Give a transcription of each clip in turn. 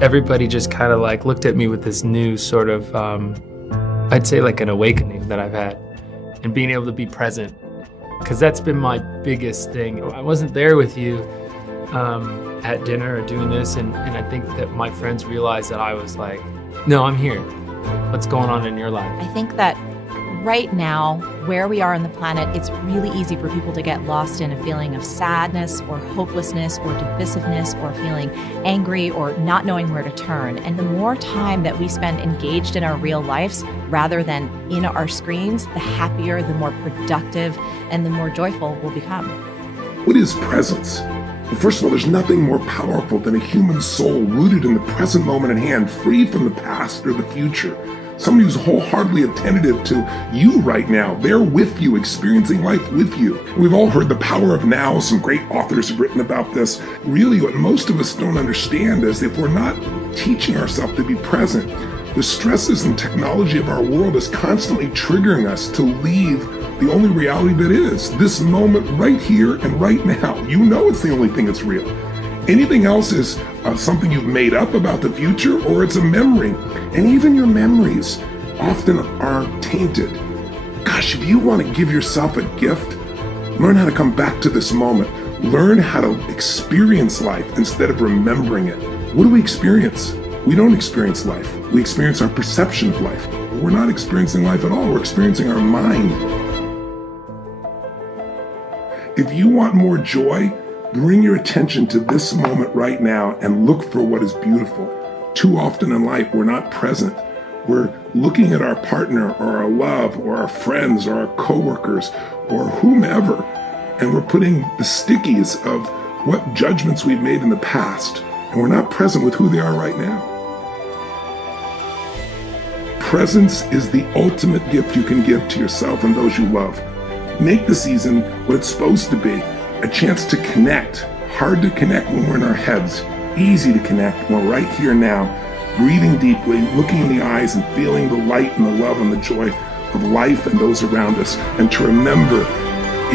everybody just kind of like looked at me with this new sort of, I'd say like an awakening that I've had, and being able to be present, because that's been my biggest thing. I wasn't there with you at dinner or doing this, and I think that my friends realized that I was like, no, I'm here. What's going on in your life? I think that right now, where we are on the planet, it's really easy for people to get lost in a feeling of sadness or hopelessness or divisiveness or feeling angry or not knowing where to turn. And the more time that we spend engaged in our real lives rather than in our screens, the happier, the more productive, and the more joyful we'll become. What is presence? Well, first of all, there's nothing more powerful than a human soul rooted in the present moment at hand, free from the past or the future. Somebody who's wholeheartedly attentive to you right now. They're with you, experiencing life with you. We've all heard the power of now. Some great authors have written about this. Really, what most of us don't understand is if we're not teaching ourselves to be present, the stresses and technology of our world is constantly triggering us to leave the only reality that is this moment right here and right now. You know it's the only thing that's real. Anything else is something you've made up about the future, or it's a memory. And even your memories often are tainted. Gosh, if you want to give yourself a gift, learn how to come back to this moment. Learn how to experience life instead of remembering it. What do we experience? We don't experience life. We experience our perception of life. We're not experiencing life at all. We're experiencing our mind. If you want more joy, bring your attention to this moment right now and look for what is beautiful. Too often in life, we're not present. We're looking at our partner or our love or our friends or our coworkers or whomever, and we're putting the stickies of what judgments we've made in the past, and we're not present with who they are right now. Presence is the ultimate gift you can give to yourself and those you love. Make the season what it's supposed to be. A chance to connect. Hard to connect when we're in our heads. Easy to connect when we're right here now, breathing deeply, looking in the eyes and feeling the light and the love and the joy of life and those around us. And to remember,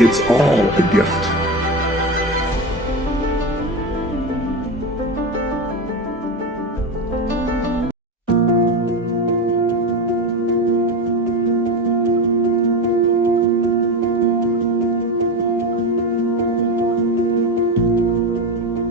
it's all a gift.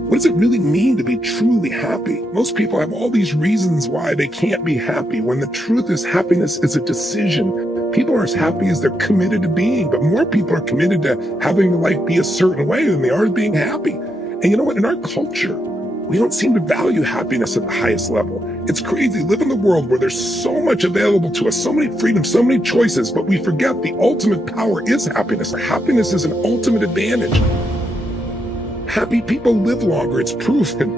What does it really mean to be truly happy? Most people have all these reasons why they can't be happy, when the truth is happiness is a decision. People are as happy as they're committed to being, but more people are committed to having their life be a certain way than they are to being happy. And you know what? In our culture, we don't seem to value happiness at the highest level. It's crazy. Live in the world where there's so much available to us, so many freedoms, so many choices, but we forget the ultimate power is happiness. Happiness is an ultimate advantage. Happy people live longer, it's proven.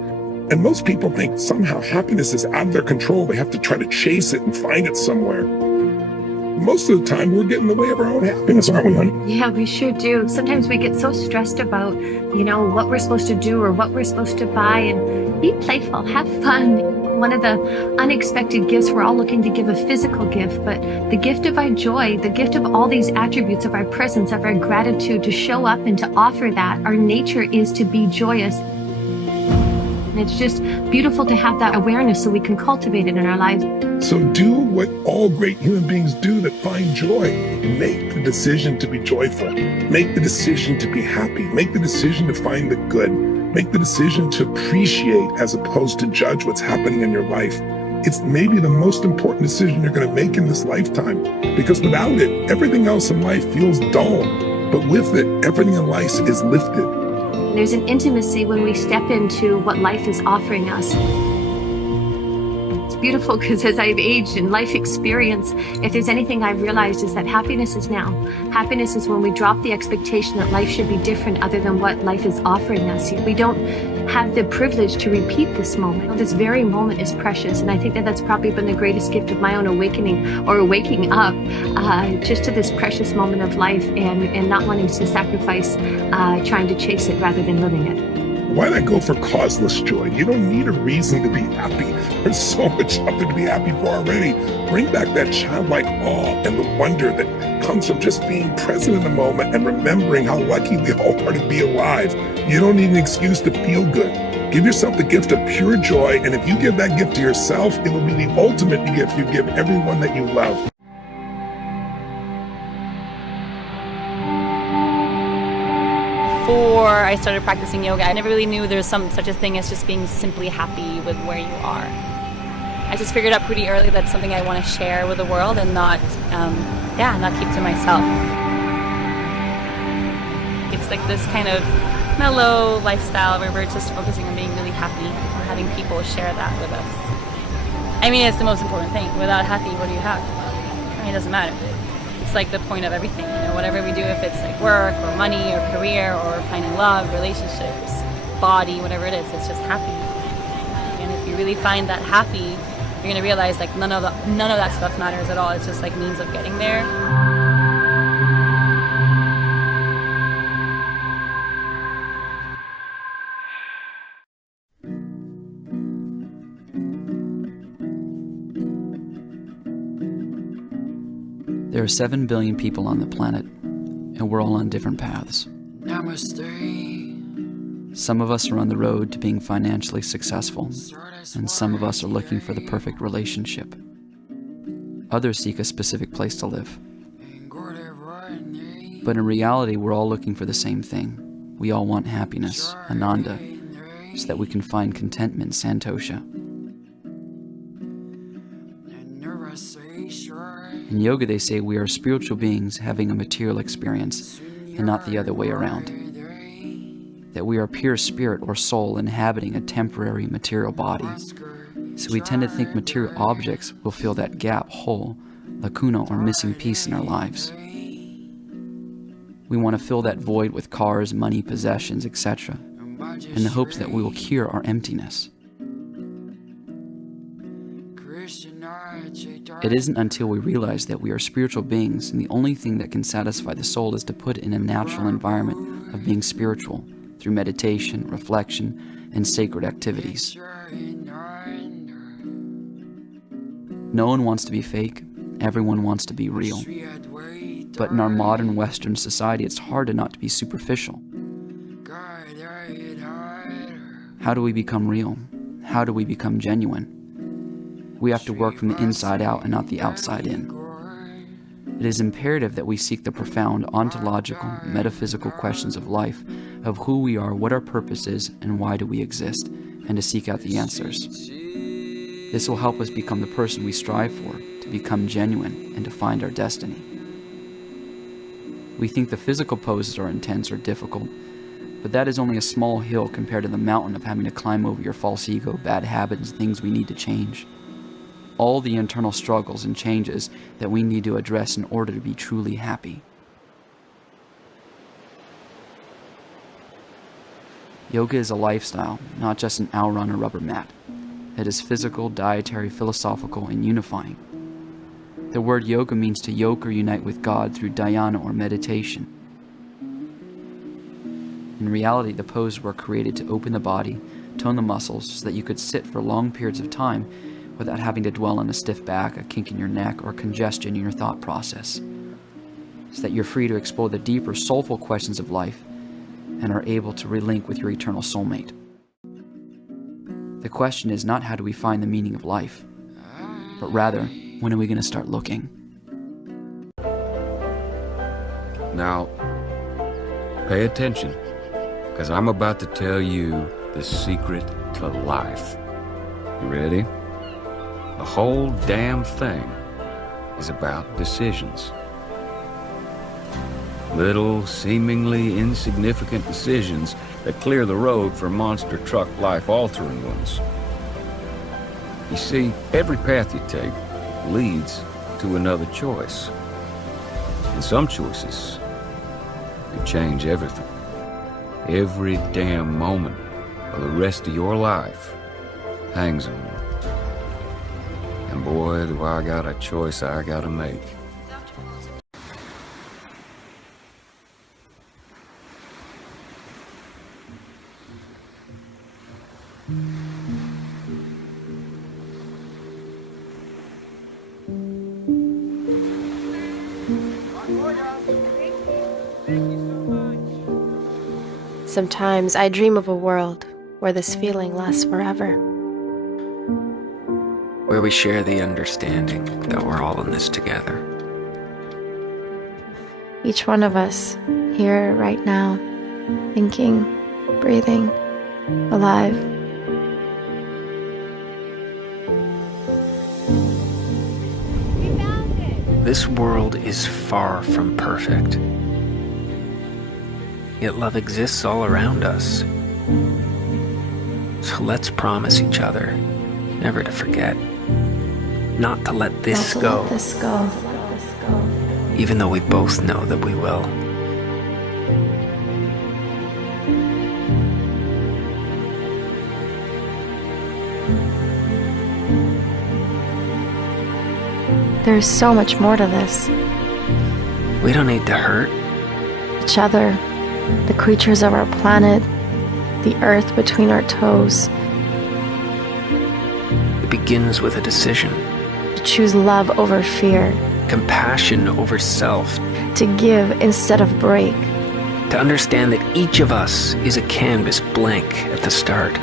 And most people think somehow happiness is out of their control. They have to try to chase it and find it somewhere. Most of the time, we're getting in the way of our own happiness, aren't we, honey? Yeah, we sure do. Sometimes we get so stressed about, what we're supposed to do or what we're supposed to buy, and be playful, have fun. One of the unexpected gifts, we're all looking to give a physical gift, but the gift of our joy, the gift of all these attributes of our presence, of our gratitude, to show up and to offer that. Our nature is to be joyous. And it's just beautiful to have that awareness so we can cultivate it in our lives. So do what all great human beings do that find joy. Make the decision to be joyful. Make the decision to be happy. Make the decision to find the good. Make the decision to appreciate as opposed to judge what's happening in your life. It's maybe the most important decision you're going to make in this lifetime, because without it, everything else in life feels dull. But with it, everything in life is lifted. There's an intimacy when we step into what life is offering us. It's beautiful because as I've aged in life experience, if there's anything I've realized is that happiness is now. Happiness is when we drop the expectation that life should be different other than what life is offering us. We don't have the privilege to repeat this moment. This very moment is precious, and I think that that's probably been the greatest gift of my own awakening or waking up just to this precious moment of life and not wanting to sacrifice trying to chase it rather than living it. Why not go for causeless joy? You don't need a reason to be happy. There's so much out there to be happy for already. Bring back that childlike awe and the wonder that comes from just being present in the moment and remembering how lucky we all are to be alive. You don't need an excuse to feel good. Give yourself the gift of pure joy, and if you give that gift to yourself, it will be the ultimate gift you give everyone that you love. Before I started practicing yoga, I never really knew there was such a thing as just being simply happy with where you are. I just figured out pretty early that's something I want to share with the world and not keep to myself. It's like this kind of mellow lifestyle where we're just focusing on being really happy and having people share that with us. I mean, it's the most important thing. Without happy, what do you have? I mean, it doesn't matter. It's like the point of everything, whatever we do, if it's like work or money or career or finding love, relationships, body, whatever it is, it's just happy. And if you really find that happy, you're going to realize like none of that stuff matters at all. It's just like means of getting there. There are 7 billion people on the planet, and we're all on different paths. Namaste. Some of us are on the road to being financially successful, and some of us are looking for the perfect relationship. Others seek a specific place to live. But in reality, we're all looking for the same thing. We all want happiness, Ananda, so that we can find contentment, Santosha. In yoga, they say we are spiritual beings having a material experience and not the other way around. That we are pure spirit or soul inhabiting a temporary material body. So we tend to think material objects will fill that gap, hole, lacuna, or missing piece in our lives. We want to fill that void with cars, money, possessions, etc., in the hopes that we will cure our emptiness. It isn't until we realize that we are spiritual beings and the only thing that can satisfy the soul is to put it in a natural environment of being spiritual through meditation, reflection, and sacred activities. No one wants to be fake, everyone wants to be real. But in our modern Western society, it's hard not to be superficial. How do we become real? How do we become genuine? We have to work from the inside out and not the outside in. It is imperative that we seek the profound ontological, metaphysical questions of life, of who we are, what our purpose is, and why do we exist, and to seek out the answers. This will help us become the person we strive for, to become genuine, and to find our destiny. We think the physical poses are intense or difficult, but that is only a small hill compared to the mountain of having to climb over your false ego, bad habits, and things we need to change. All the internal struggles and changes that we need to address in order to be truly happy. Yoga is a lifestyle, not just an hour on a rubber mat. It is physical, dietary, philosophical, and unifying. The word yoga means to yoke or unite with God through dhyana or meditation. In reality, the poses were created to open the body, tone the muscles, so that you could sit for long periods of time without having to dwell on a stiff back, a kink in your neck, or congestion in your thought process, so that you're free to explore the deeper, soulful questions of life and are able to relink with your eternal soulmate. The question is not how do we find the meaning of life, but rather, when are we going to start looking? Now, pay attention, because I'm about to tell you the secret to life. You ready? The whole damn thing is about decisions. Little, seemingly insignificant decisions that clear the road for monster truck life-altering ones. You see, every path you take leads to another choice. And some choices could change everything. Every damn moment of the rest of your life hangs on it. And boy, do I got a choice I gotta make. Sometimes I dream of a world where this feeling lasts forever. Where we share the understanding that we're all in this together. Each one of us, here right now, thinking, breathing, alive. This world is far from perfect. Yet love exists all around us. So let's promise each other never to forget, not to let this go. Even though we both know that we will. There's so much more to this. We don't need to hurt Each other, the creatures of our planet, the earth between our toes. It begins with a decision. To choose love over fear. Compassion over self. To give instead of break. To understand that each of us is a canvas blank at the start.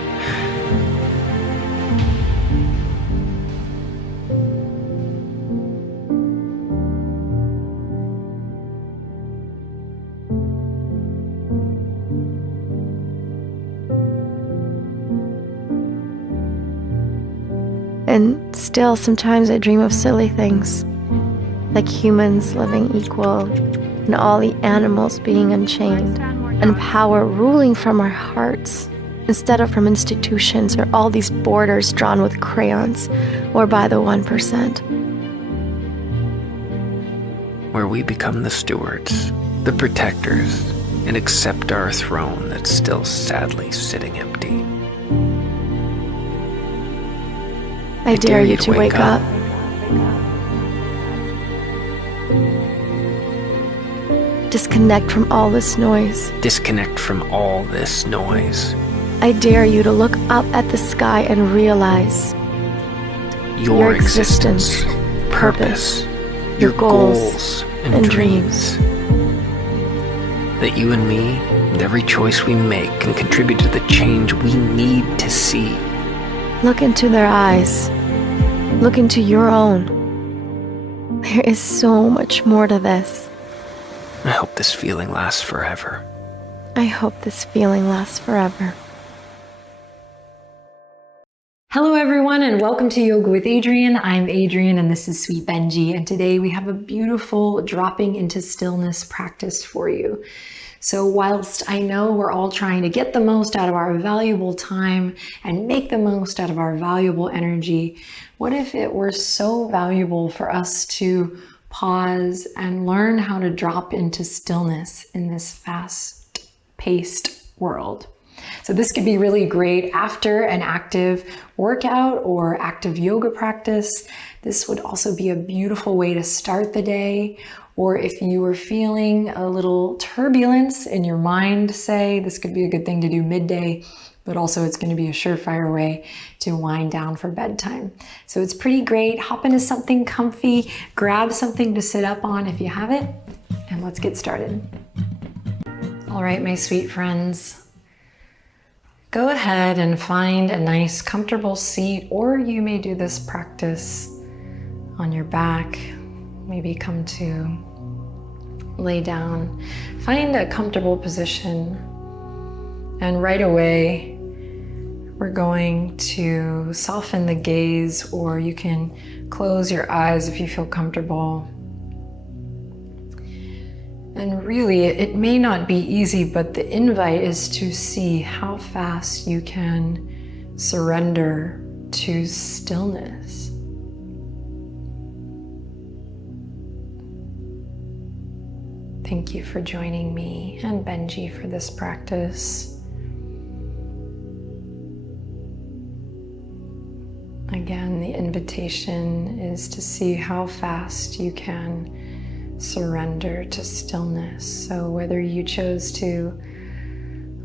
And still, sometimes I dream of silly things, like humans living equal, and all the animals being unchained, and power ruling from our hearts, instead of from institutions or all these borders drawn with crayons, or by the 1%. Where we become the stewards, the protectors, and accept our throne that's still sadly sitting empty. I dare you to wake up. Disconnect from all this noise. Disconnect from all this noise. I dare you to look up at the sky and realize your existence, purpose, your goals and dreams. That you and me, and every choice we make, can contribute to the change we need to see. Look into their eyes. Look into your own. There is so much more to this. I hope this feeling lasts forever. I hope this feeling lasts forever. Hello everyone, and welcome to Yoga with Adriene. I'm Adriene and this is Sweet Benji, and today we have a beautiful dropping into stillness practice for you. So whilst I know we're all trying to get the most out of our valuable time and make the most out of our valuable energy, what if it were so valuable for us to pause and learn how to drop into stillness in this fast-paced world? So this could be really great after an active workout or active yoga practice. This would also be a beautiful way to start the day. Or if you were feeling a little turbulence in your mind, say, this could be a good thing to do midday, but also it's going to be a surefire way to wind down for bedtime. So it's pretty great. Hop into something comfy, grab something to sit up on if you have it, and let's get started. All right, my sweet friends, go ahead and find a nice comfortable seat, or you may do this practice on your back. Maybe come to lay down. Find a comfortable position, and right away we're going to soften the gaze, or you can close your eyes if you feel comfortable. And really, it may not be easy, but the invite is to see how fast you can surrender to stillness. Thank you for joining me and Benji for this practice. Again, the invitation is to see how fast you can surrender to stillness. So whether you chose to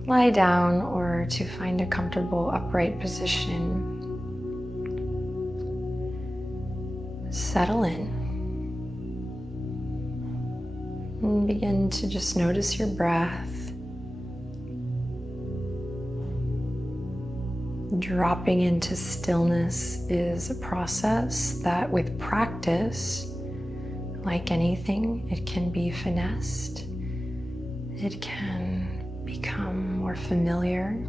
lie down or to find a comfortable upright position, settle in. And begin to just notice your breath. Dropping into stillness is a process that with practice, like anything, it can be finessed. It can become more familiar,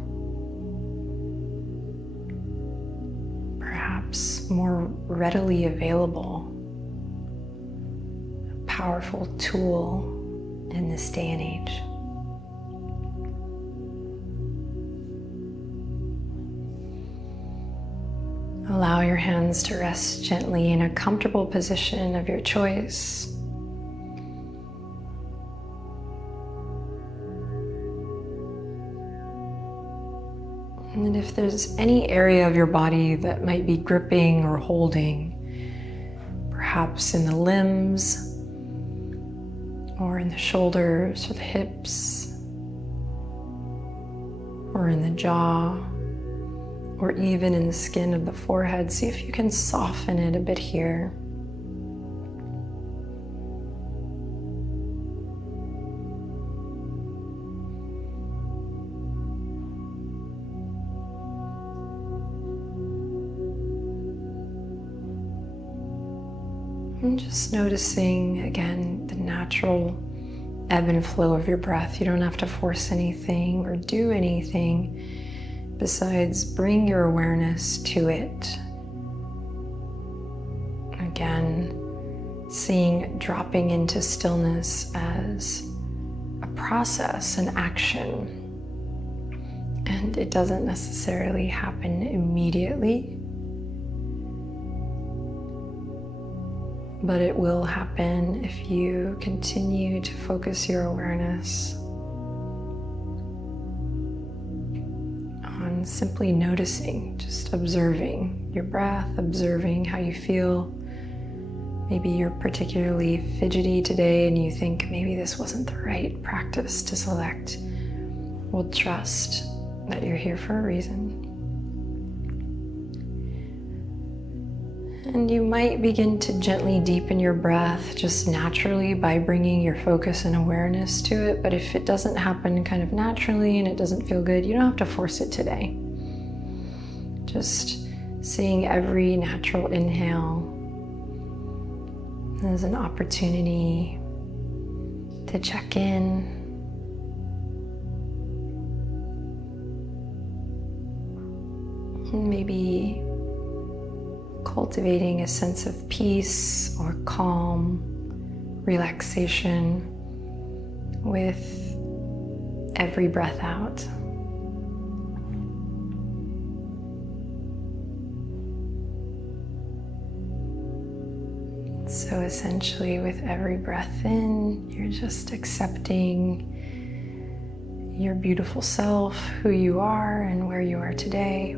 perhaps more readily available, a powerful tool in this day and age. Allow your hands to rest gently in a comfortable position of your choice. And if there's any area of your body that might be gripping or holding, perhaps in the limbs, or in the shoulders or the hips, or in the jaw, or even in the skin of the forehead, see if you can soften it a bit here. And just noticing, again, the natural ebb and flow of your breath. You don't have to force anything or do anything besides bring your awareness to it. Again, seeing dropping into stillness as a process, an action. And it doesn't necessarily happen immediately, but it will happen if you continue to focus your awareness on simply noticing, just observing your breath, observing how you feel. Maybe you're particularly fidgety today and you think maybe this wasn't the right practice to select. Well, trust that you're here for a reason. And you might begin to gently deepen your breath just naturally by bringing your focus and awareness to it. But if it doesn't happen kind of naturally and it doesn't feel good, you don't have to force it today. Just seeing every natural inhale as an opportunity to check in. And maybe cultivating a sense of peace or calm, relaxation with every breath out. So essentially, with every breath in, you're just accepting your beautiful self, who you are and where you are today.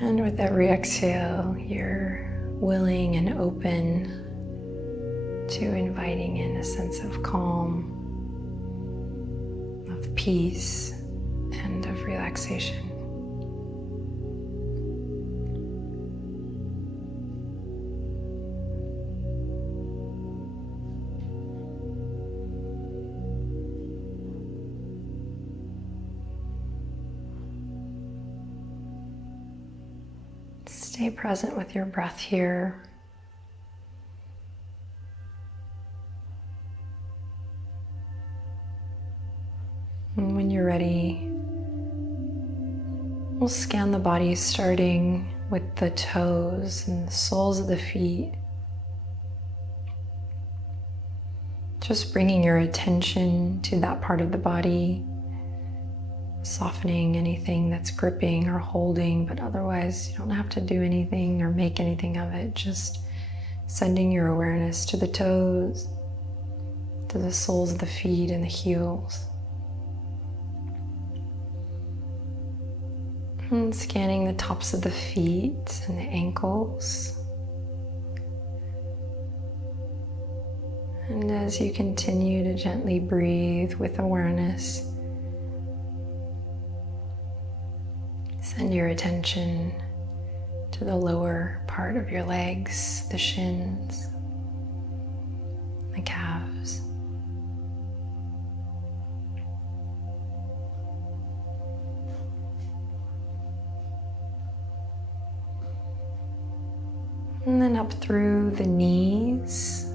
And with every exhale, you're willing and open to inviting in a sense of calm, of peace, and of relaxation. Stay present with your breath here. And when you're ready, we'll scan the body starting with the toes and the soles of the feet. Just bringing your attention to that part of the body, softening anything that's gripping or holding, but otherwise you don't have to do anything or make anything of it. Just sending your awareness to the toes, to the soles of the feet and the heels. And scanning the tops of the feet and the ankles. And as you continue to gently breathe with awareness, send your attention to the lower part of your legs, the shins, the calves. And then up through the knees,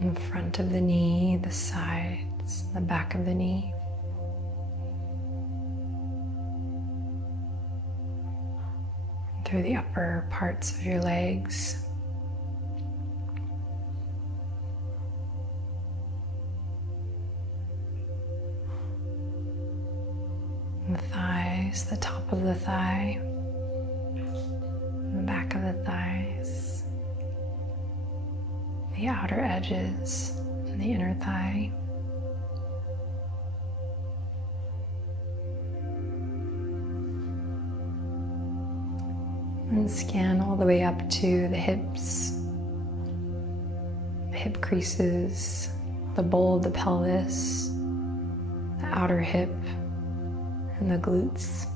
in front of the knee, the sides, the back of the knee. Through the upper parts of your legs. The thighs, the top of the thigh, the back of the thighs, the outer edges, and the inner thigh. And scan all the way up to the hips, the hip creases, the bowl of the pelvis, the outer hip, and the glutes.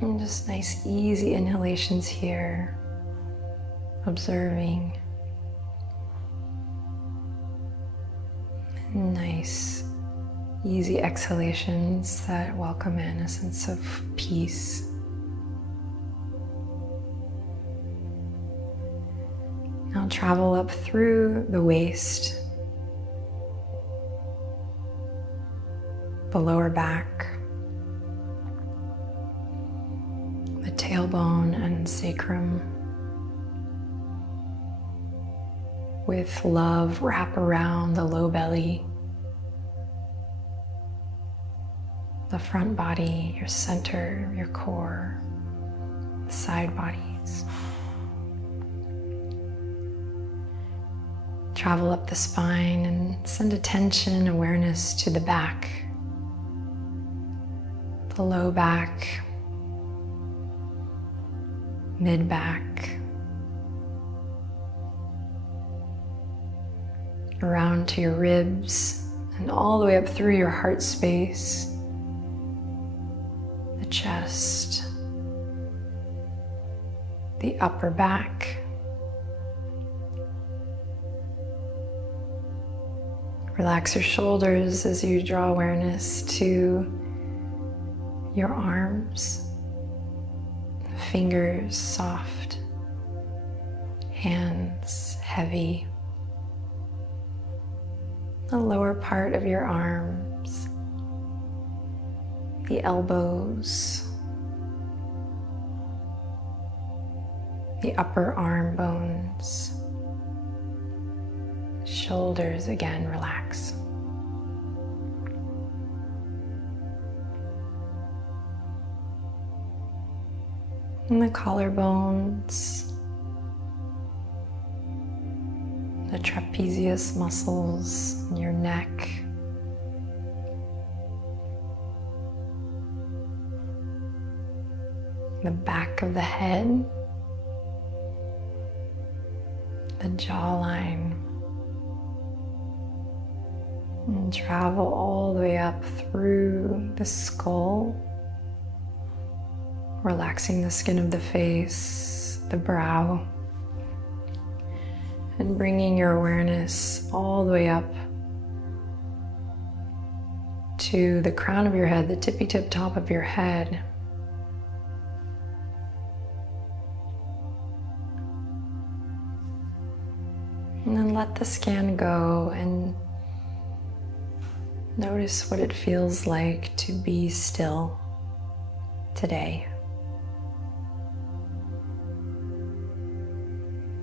And just nice, easy inhalations here, observing. And nice, easy exhalations that welcome in a sense of peace. Now travel up through the waist, the lower back, the tailbone and sacrum. With love, wrap around the low belly, the front body, your center, your core, the side bodies. Travel up the spine and send attention, awareness to the back, the low back, mid back, around to your ribs and all the way up through your heart space, the chest, the upper back. Relax your shoulders as you draw awareness to your arms, fingers soft, hands heavy, the lower part of your arms, the elbows, the upper arm bones. Shoulders again, relax. And the collarbones, the trapezius muscles in your neck, the back of the head, the jawline. And travel all the way up through the skull, relaxing the skin of the face, the brow, and bringing your awareness all the way up to the crown of your head, the tippy tip top of your head. And then let the scan go and notice what it feels like to be still today.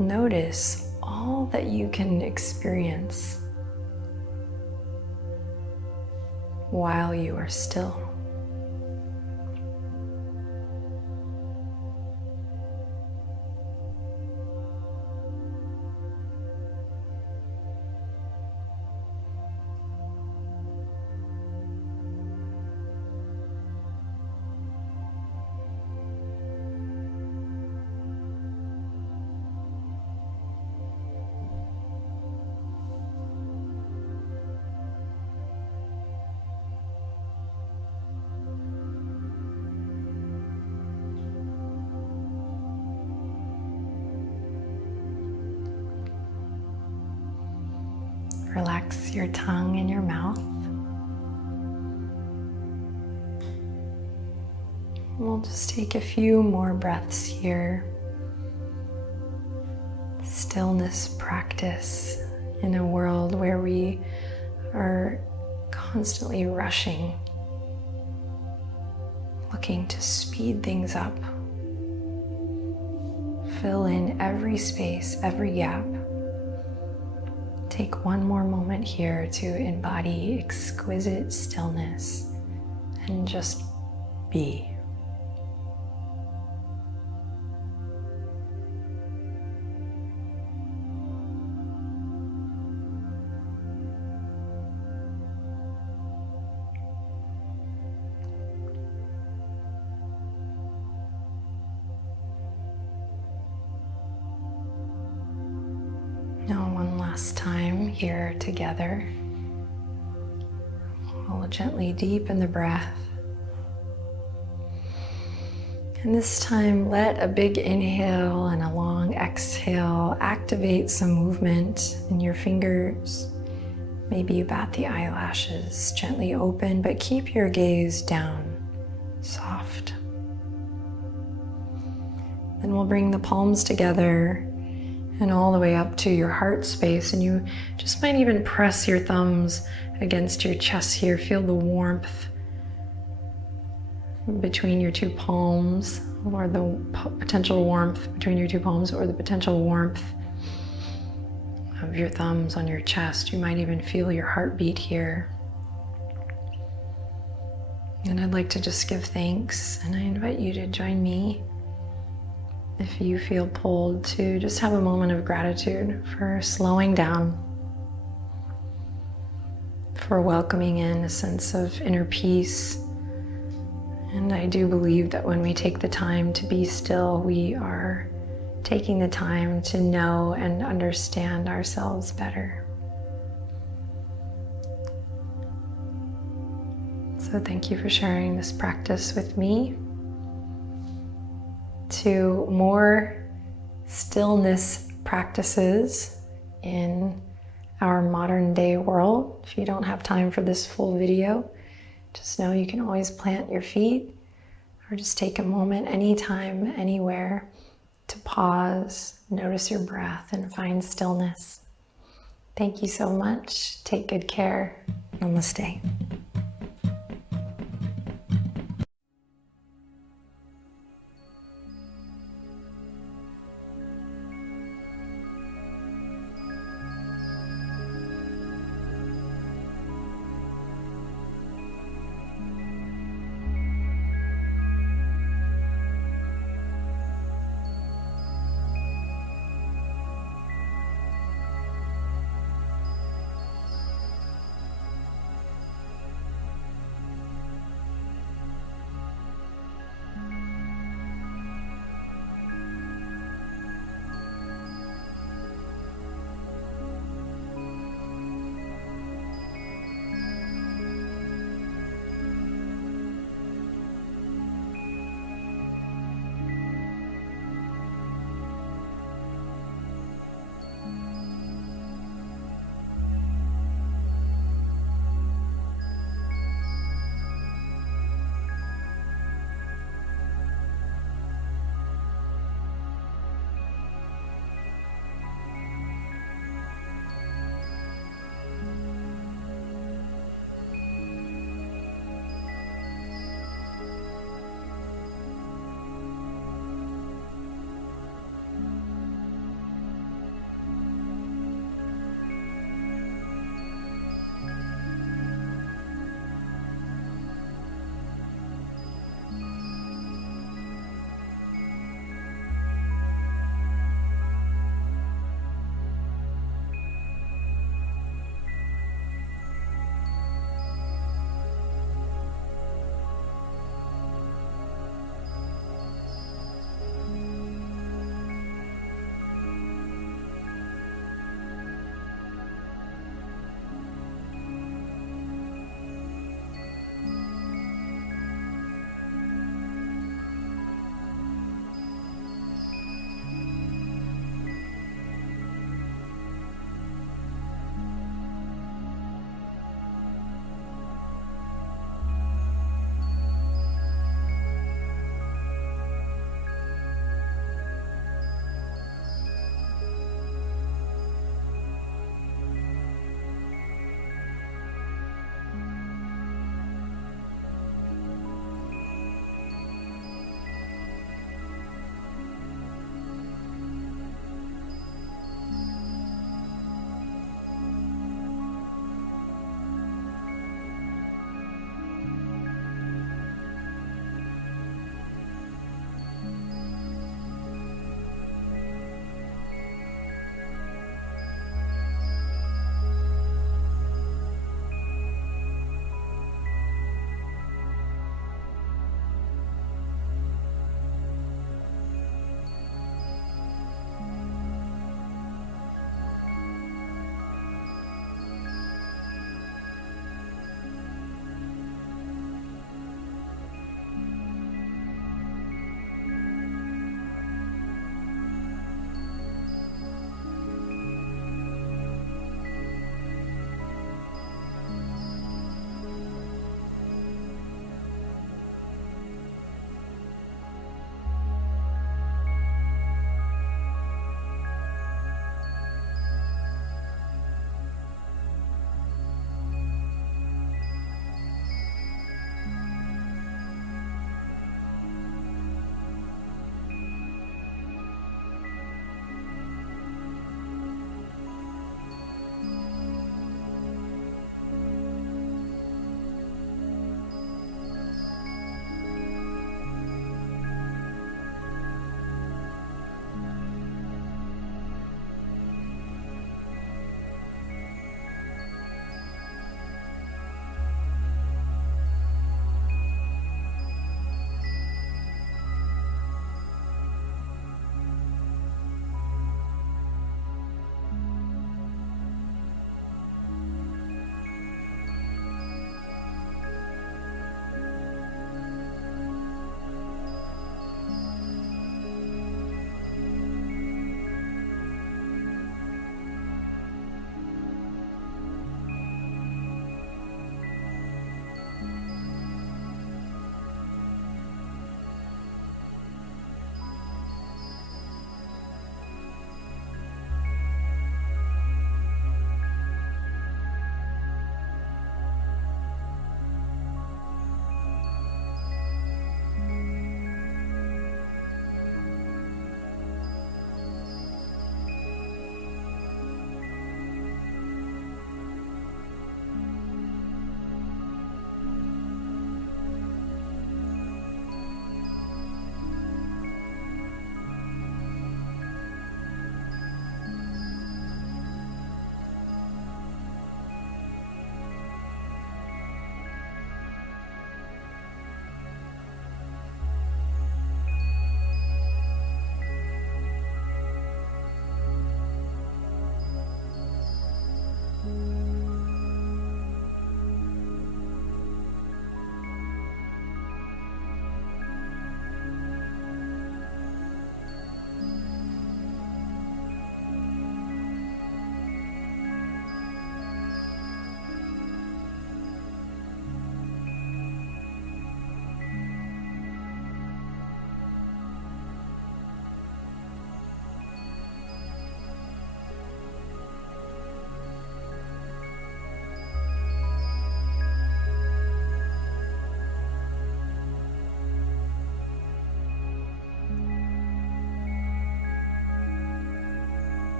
Notice all that you can experience while you are still. Relax your tongue and your mouth. We'll just take a few more breaths here. Stillness practice in a world where we are constantly rushing, looking to speed things up. Fill in every space, every gap. Take one more moment here to embody exquisite stillness and just be. Now, one last time here together. We'll gently deepen the breath. And this time, let a big inhale and a long exhale activate some movement in your fingers. Maybe you bat the eyelashes, gently open, but keep your gaze down, soft. Then we'll bring the palms together and all the way up to your heart space. And you just might even press your thumbs against your chest here. Feel the warmth between your two palms, or the potential warmth between your two palms, or the potential warmth of your thumbs on your chest. You might even feel your heartbeat here. And I'd like to just give thanks, and I invite you to join me if you feel pulled to just have a moment of gratitude for slowing down, for welcoming in a sense of inner peace. And I do believe that when we take the time to be still, we are taking the time to know and understand ourselves better. So thank you for sharing this practice with me. To more stillness practices in our modern day world. If you don't have time for this full video, just know you can always plant your feet or just take a moment anytime, anywhere to pause, notice your breath, and find stillness. Thank you so much. Take good care. Namaste.